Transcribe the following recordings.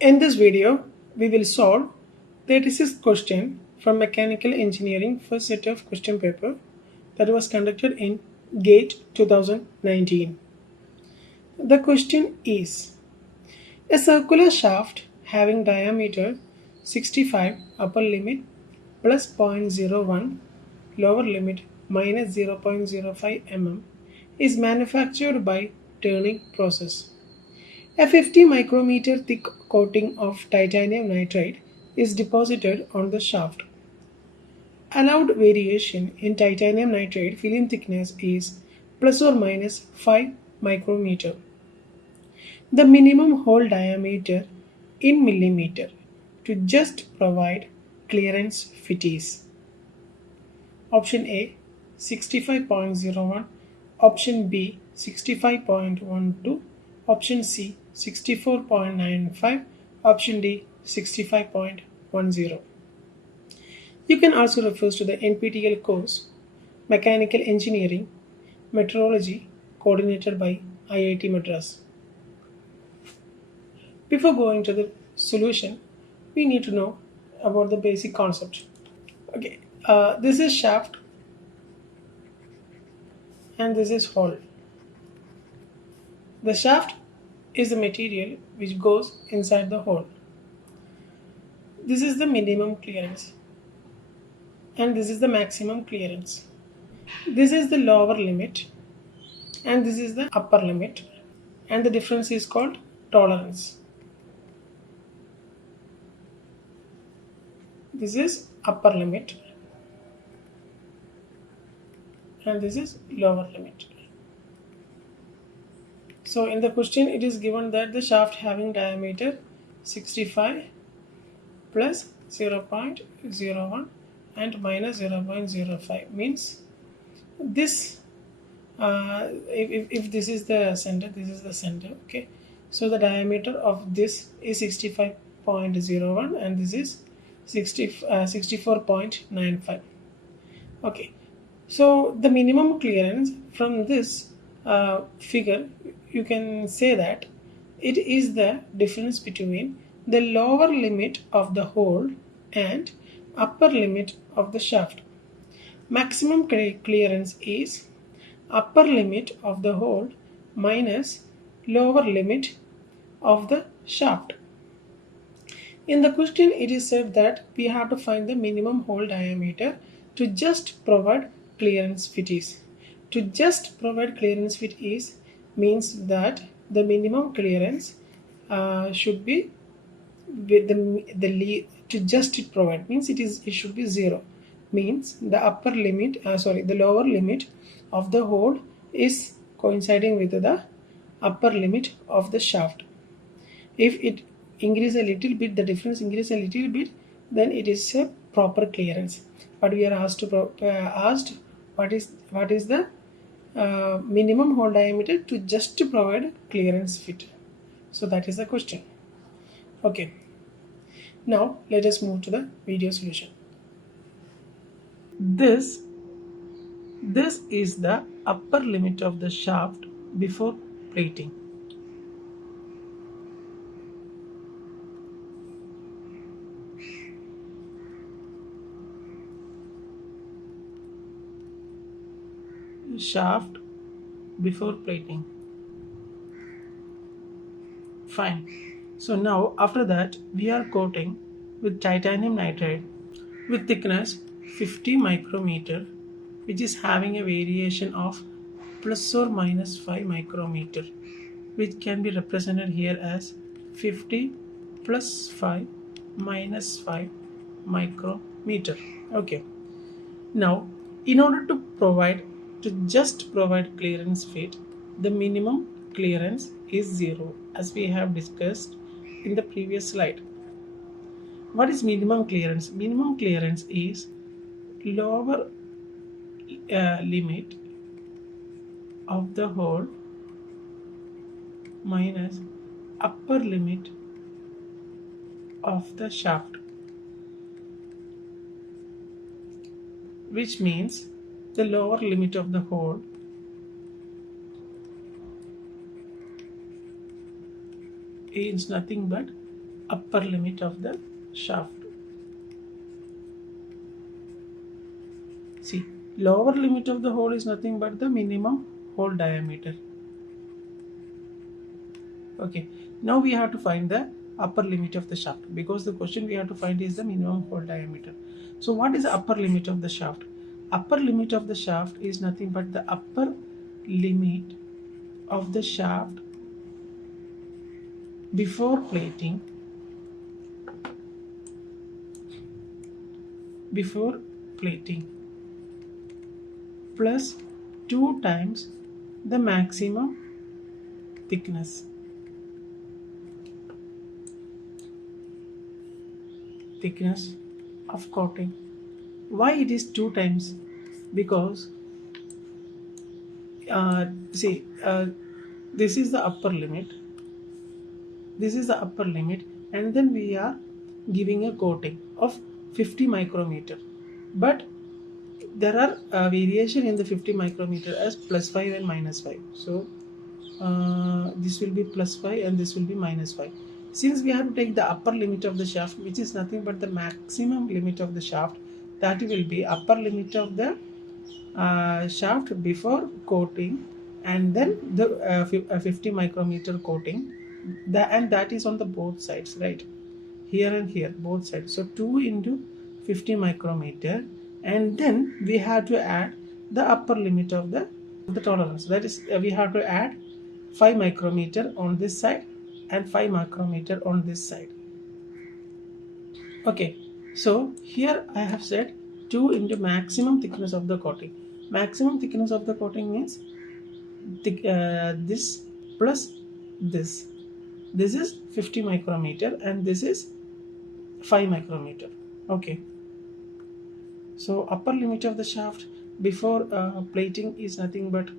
In this video, we will solve 36th question from Mechanical Engineering first set of question paper that was conducted in GATE 2019. The question is, a circular shaft having diameter 65 upper limit plus 0.01 lower limit minus 0.05 mm is manufactured by turning process. A 50 micrometer thick coating of titanium nitride is deposited on the shaft. Allowed variation in titanium nitride film thickness is plus or minus 5 micrometer. The minimum hole diameter in millimeter to just provide clearance fit is option A 65.01, option B 65.12, option C 64.95, option D 65.10. You can also refer to the NPTEL course Mechanical Engineering Metrology coordinated by IIT Madras. Before going to the solution, we need to know about the basic concept. Okay, this is shaft and this is hole. The shaft is the material which goes inside the hole. This is the minimum clearance and this is the maximum clearance. This is the lower limit and this is the upper limit, and the difference is called tolerance. This is upper limit and this is lower limit. So in the question it is given that the shaft having diameter 65 plus 0.01 and minus 0.05 means this if this is the center, this is the center. Okay, so the diameter of this is 65.01 and this is 64.95. okay, so the minimum clearance from this figure, you can say that it is the difference between the lower limit of the hole and upper limit of the shaft. Maximum clearance is upper limit of the hole minus lower limit of the shaft. In the question, it is said that we have to find the minimum hole diameter to just provide clearance fit is. To just provide clearance fit is means that the minimum clearance should be with to just provide means it should be 0, means the upper limit the lower limit of the hole is coinciding with the upper limit of the shaft. If it increase a little bit, the difference increase a little bit, then it is a proper clearance. But we are asked what is the minimum hole diameter to just to provide clearance fit. So that is the question. Okay, now let us move to the video solution. This is the upper limit of the shaft before plating. Shaft before plating. Fine. So now after that we are coating with titanium nitride with thickness 50 micrometer, which is having a variation of plus or minus 5 micrometer, which can be represented here as 50 plus 5 minus 5 micrometer. Okay, now in order to just provide clearance fit, the minimum clearance is 0, as we have discussed in the previous slide. What is minimum clearance? Minimum clearance is lower limit of the hole minus upper limit of the shaft, which means the lower limit of the hole is nothing but upper limit of the shaft. See, lower limit of the hole is nothing but the minimum hole diameter. Okay, now we have to find the upper limit of the shaft, because the question we have to find is the minimum hole diameter. So what is the upper limit of the shaft? Upper limit of the shaft is nothing but the upper limit of the shaft before plating, before plating, plus 2 times the maximum thickness, of coating. Why it is 2 times? Because see, this is the upper limit, this is the upper limit, and then we are giving a coating of 50 micrometer, but there are variation in the 50 micrometer as plus 5 and minus 5. So this will be plus 5 and this will be minus 5. Since we have to take the upper limit of the shaft, which is nothing but the maximum limit of the shaft, that will be upper limit of the shaft before coating, and then the 50 micrometer coating, and that is on the both sides, right? Here and here, both sides. So 2 into 50 micrometer, and then we have to add the upper limit of the tolerance. That is, we have to add 5 micrometer on this side and 5 micrometer on this side. Okay, so here I have said 2 into maximum thickness of the coating. Maximum thickness of the coating means this plus this. This is 50 micrometer and this is 5 micrometer. Okay, so upper limit of the shaft before plating is nothing but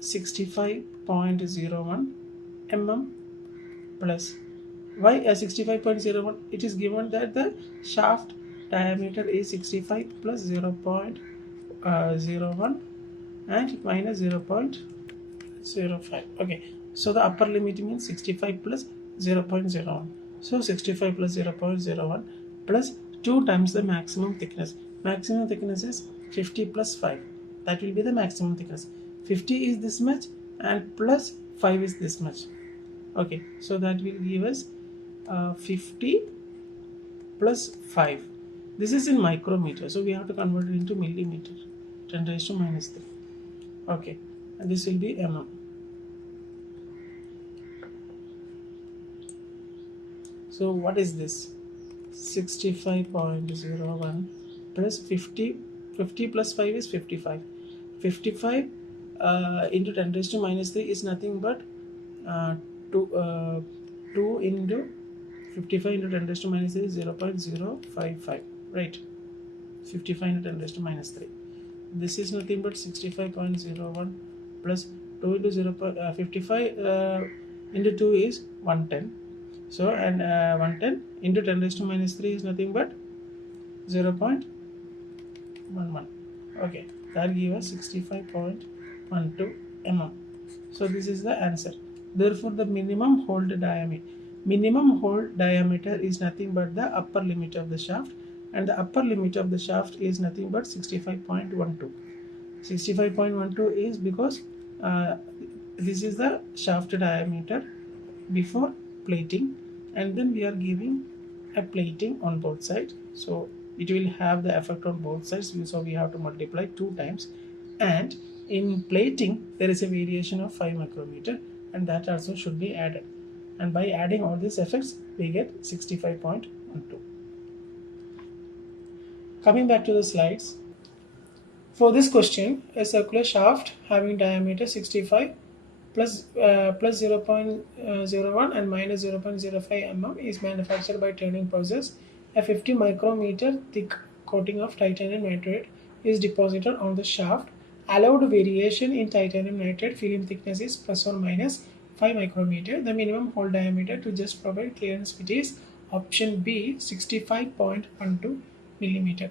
65.01 mm plus. Why 65.01? It is given that the shaft diameter is 65 plus 0.01 and minus 0.05. Okay, so the upper limit means 65 plus 0.01. So 65 plus 0.01 plus 2 times the maximum thickness. Maximum thickness is 50 plus 5. That will be the maximum thickness. 50 is this much and plus 5 is this much. Okay, so that will give us 50 plus 5. This is in micrometer, so we have to convert it into millimeter. 10 raised to minus 3. Okay, and this will be mm. So what is this? 65.01 plus 50. 50 plus 5 is 55. 55 into 10 raised to minus 3 is nothing but 2 into 55 into 10 raised to minus 3 is 0.055, right? 55 into 10 raised to minus 3. This is nothing but 65.01 plus 2 into 55 into 2 is 110. So, and 110 into 10 raised to minus 3 is nothing but 0.11. Okay, that gives us 65.12 mm. So this is the answer. Therefore, the minimum hole diameter is nothing but the upper limit of the shaft, and the upper limit of the shaft is nothing but 65.12. 65.12 is because this is the shaft diameter before plating, and then we are giving a plating on both sides, so it will have the effect on both sides. So we have to multiply 2 times, and in plating there is a variation of 5 micrometer, and that also should be added, and by adding all these effects we get 65.12. Coming back to the slides, for this question, a circular shaft having diameter 65 plus 0.01 and minus 0.05 mm is manufactured by turning process. A 50 micrometer thick coating of titanium nitrate is deposited on the shaft. Allowed variation in titanium nitrate film thickness is plus or minus 5 micrometer. The minimum hole diameter to just provide clearance fit is option B, 65.12 millimeter.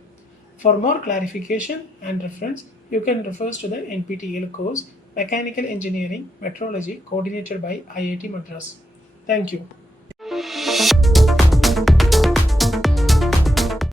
For more clarification and reference, you can refer to the NPTEL course Mechanical Engineering Metrology, coordinated by IIT Madras. Thank you.